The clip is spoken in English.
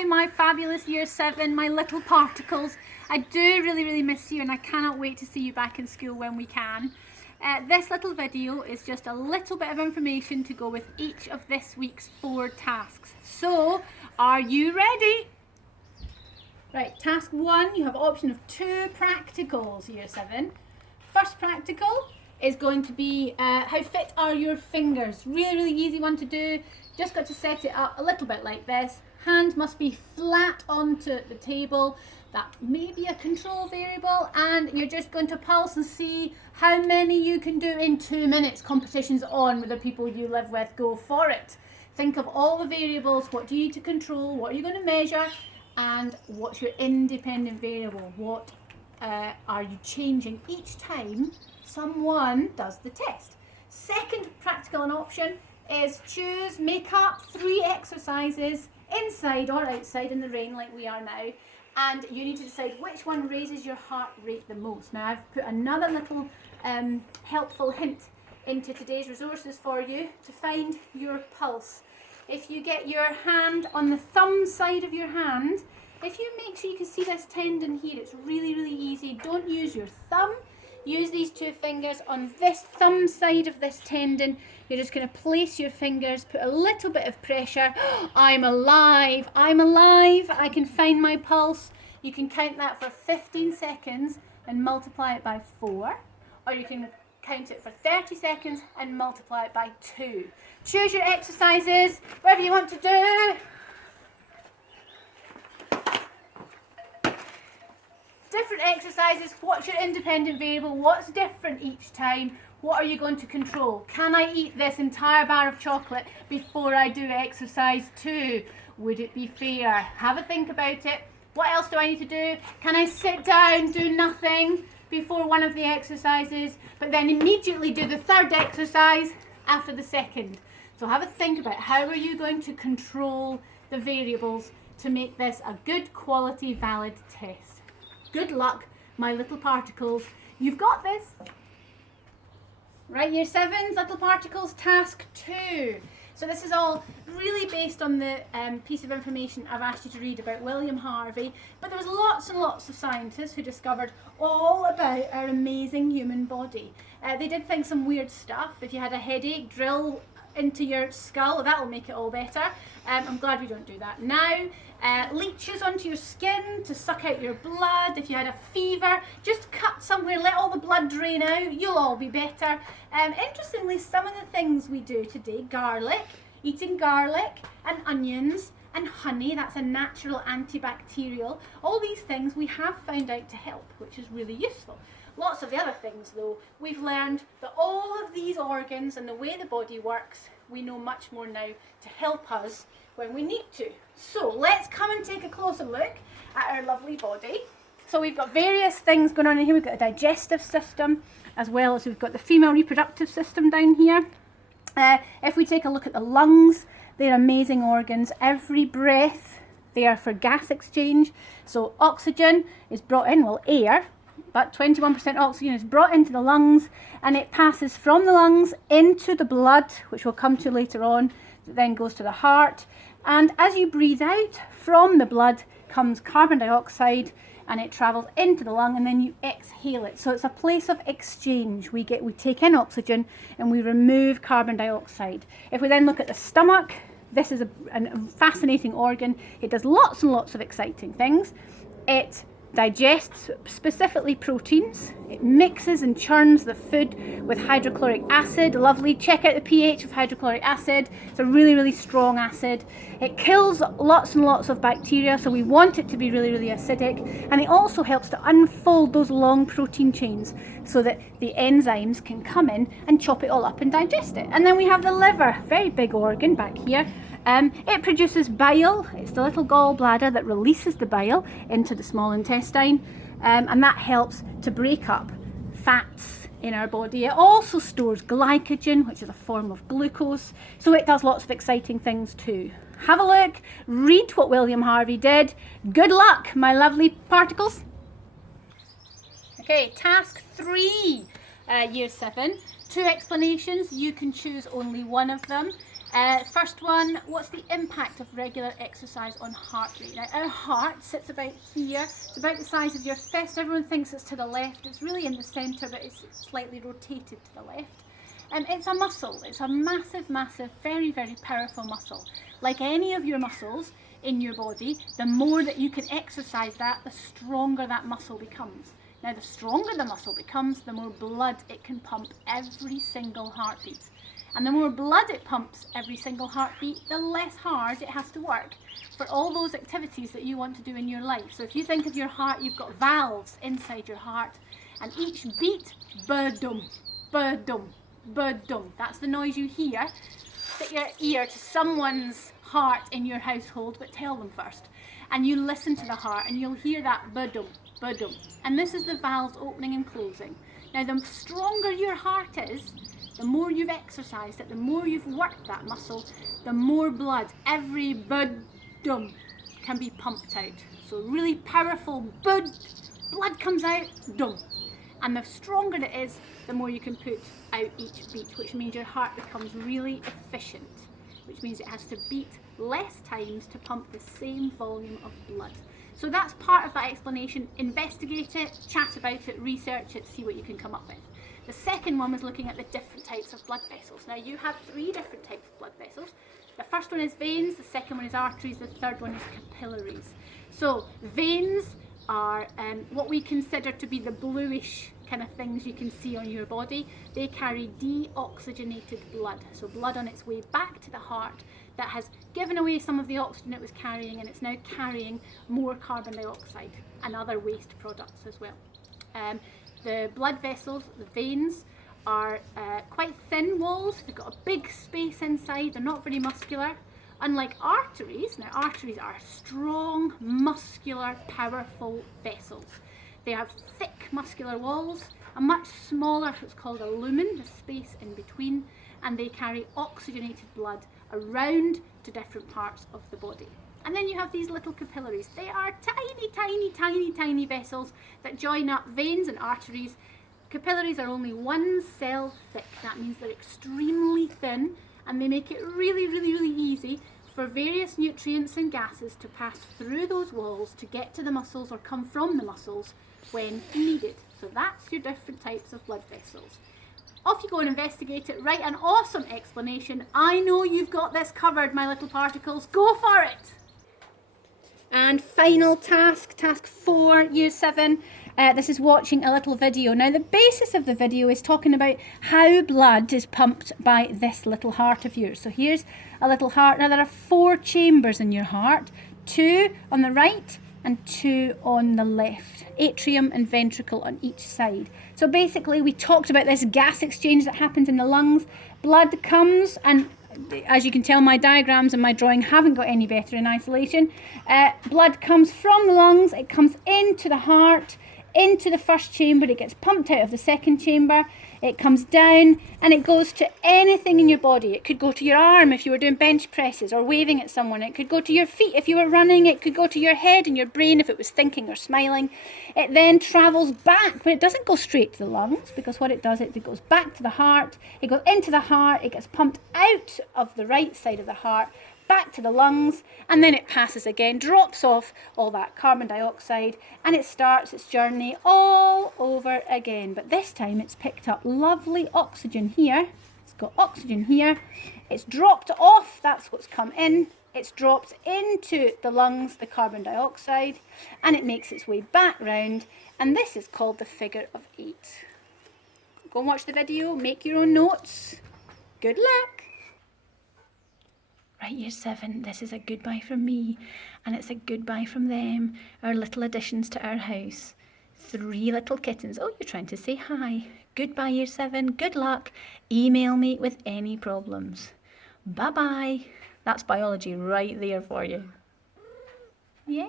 Hi, my fabulous Year 7, my little particles. I do really miss you, and I cannot wait to see you back in school when we can. This little video is just a little bit of information to go with each of this week's 4 tasks. So, are you ready? Right, task 1, you have option of 2 practicals, Year 7. First practical is going to be how fit are your fingers. Really easy one to do. Just got to set it up a little bit like this. Hands must be flat onto the table. That may be a control variable, and you're just going to pulse and see how many you can do in 2 minutes. Competition's on with the people you live with. Go for it. Think of all the variables. What do you need to control? What are you going to measure? And what's your independent variable? What are you changing each time someone does the test? Second practical and option is make up 3 exercises inside or outside in the rain like we are now, and you need to decide which one raises your heart rate the most. Now I've put another little helpful hint into today's resources for you to find your pulse. If you get your hand on the thumb side of your hand, if you make sure you can see this tendon here, it's really easy. Don't use your thumb. Use these 2 fingers on this thumb side of this tendon. You're just going to place your fingers, put a little bit of pressure. I'm alive, I can find my pulse. You can count that for 15 seconds and multiply it by 4. Or you can count it for 30 seconds and multiply it by 2. Choose your exercises, whatever you want to do. Different exercises. What's your independent variable? What's different each time? What are you going to control? Can I eat this entire bar of chocolate before I do exercise 2? Would it be fair? Have a think about it. What else do I need to do? Can I sit down, do nothing before one of the exercises, but then immediately do the 3rd exercise after the 2nd? So have a think about how are you going to control the variables to make this a good quality valid test. Good luck, my little particles. You've got this. Right, Year 7's little particles, task 2. So this is all really based on the piece of information I've asked you to read about William Harvey. But there was lots and lots of scientists who discovered all about our amazing human body. They did think some weird stuff. If you had a headache, drill into your skull, that'll make it all better. I'm glad we don't do that now. Leeches onto your skin to suck out your blood. If you had a fever, just cut somewhere, let all the blood drain out, you'll all be better. Interestingly, some of the things we do today, eating garlic and onions and honey, that's a natural antibacterial. All these things we have found out to help, which is really useful. Lots of the other things though, we've learned that all of these organs and the way the body works, we know much more now to help us when we need to. So let's come and take a closer look at our lovely body. So we've got various things going on in here. We've got a digestive system, as well as we've got the female reproductive system down here. If we take a look at the lungs, they're amazing organs. Every breath, they are for gas exchange. So oxygen is brought in, well, air, but 21% oxygen is brought into the lungs, and it passes from the lungs into the blood, which we'll come to later on. It then goes to the heart, and as you breathe out from the blood comes carbon dioxide, and it travels into the lung, and then you exhale it. So it's a place of exchange. We take in oxygen and we remove carbon dioxide. If we then look at the stomach, this is a fascinating organ. It does lots and lots of exciting things. It digests specifically proteins. It mixes and churns the food with hydrochloric acid. Lovely. Check out the pH of hydrochloric acid. It's a really strong acid. It kills lots and lots of bacteria, so we want it to be really acidic. And it also helps to unfold those long protein chains so that the enzymes can come in and chop it all up and digest it. And then we have the liver, very big organ back here. It produces bile. It's the little gallbladder that releases the bile into the small intestine, and that helps to break up fats in our body. It also stores glycogen, which is a form of glucose, so it does lots of exciting things too. Have a look, read what William Harvey did. Good luck, my lovely particles. Okay, task 3, Year 7. 2 explanations. You can choose only one of them. First one, what's the impact of regular exercise on heart rate? Now, our heart sits about here. It's about the size of your fist. Everyone thinks it's to the left. It's really in the centre, but it's slightly rotated to the left. It's a muscle. It's a massive, massive, very, very powerful muscle. Like any of your muscles in your body, the more that you can exercise that, the stronger that muscle becomes. Now, the stronger the muscle becomes, the more blood it can pump every single heartbeat. And the more blood it pumps every single heartbeat, the less hard it has to work for all those activities that you want to do in your life. So if you think of your heart, you've got valves inside your heart, and each beat, ba-dum, ba-dum, ba-dum. That's the noise you hear. Stick your ear to someone's heart in your household, but tell them first. And you listen to the heart, and you'll hear that ba-dum, ba-dum. And this is the valves opening and closing. Now, the stronger your heart is, the more you've exercised it, the more you've worked that muscle, the more blood, every bud-dum, can be pumped out. So really powerful blood comes out, dum. And the stronger it is, the more you can put out each beat, which means your heart becomes really efficient, which means it has to beat less times to pump the same volume of blood. So that's part of that explanation. Investigate it, chat about it, research it, see what you can come up with. The second one was looking at the different types of blood vessels. Now, you have 3 different types of blood vessels. The first one is veins, the second one is arteries, the third one is capillaries. So veins are what we consider to be the bluish kind of things you can see on your body. They carry deoxygenated blood, so blood on its way back to the heart that has given away some of the oxygen it was carrying, and it's now carrying more carbon dioxide and other waste products as well. The blood vessels, the veins, are quite thin walls. They've got a big space inside. They're not very muscular. Unlike arteries, now arteries are strong, muscular, powerful vessels. They have thick muscular walls, a much smaller, what's called a lumen, the space in between, and they carry oxygenated blood around to different parts of the body. And then you have these little capillaries. They are tiny, tiny, tiny, tiny vessels that join up veins and arteries. Capillaries are only 1 cell thick. That means they're extremely thin, and they make it really, really, really easy for various nutrients and gases to pass through those walls to get to the muscles or come from the muscles when needed. So that's your different types of blood vessels. Off you go and investigate it. Write an awesome explanation. I know you've got this covered, my little particles. Go for it! And final task, task 4, year 7. This is watching a little video. Now, the basis of the video is talking about how blood is pumped by this little heart of yours. So here's a little heart. Now, there are 4 chambers in your heart, 2 on the right and 2 on the left. Atrium and ventricle on each side. So basically, we talked about this gas exchange that happens in the lungs. Blood comes, and as you can tell, my diagrams and my drawing haven't got any better in isolation. Blood comes from the lungs, it comes into the heart, into the first chamber, it gets pumped out of the second chamber, it comes down, and it goes to anything in your body. It could go to your arm if you were doing bench presses or waving at someone. It could go to your feet if you were running. It could go to your head and your brain if it was thinking or smiling. It then travels back, but it doesn't go straight to the lungs, because what it does, it goes back to the heart. It goes into the heart, it gets pumped out of the right side of the heart, back to the lungs, and then it passes again, drops off all that carbon dioxide, and it starts its journey all over again. But this time it's picked up lovely oxygen here. It's got oxygen here. It's dropped off, that's what's come in. It's dropped into the lungs, the carbon dioxide, and it makes its way back round, and this is called the figure of 8. Go and watch the video, make your own notes. Good luck! Right, year 7, this is a goodbye from me, and it's a goodbye from them, our little additions to our house. 3 little kittens. Oh, you're trying to say hi. Goodbye, year 7. Good luck. Email me with any problems. Bye-bye. That's biology right there for you. Yeah?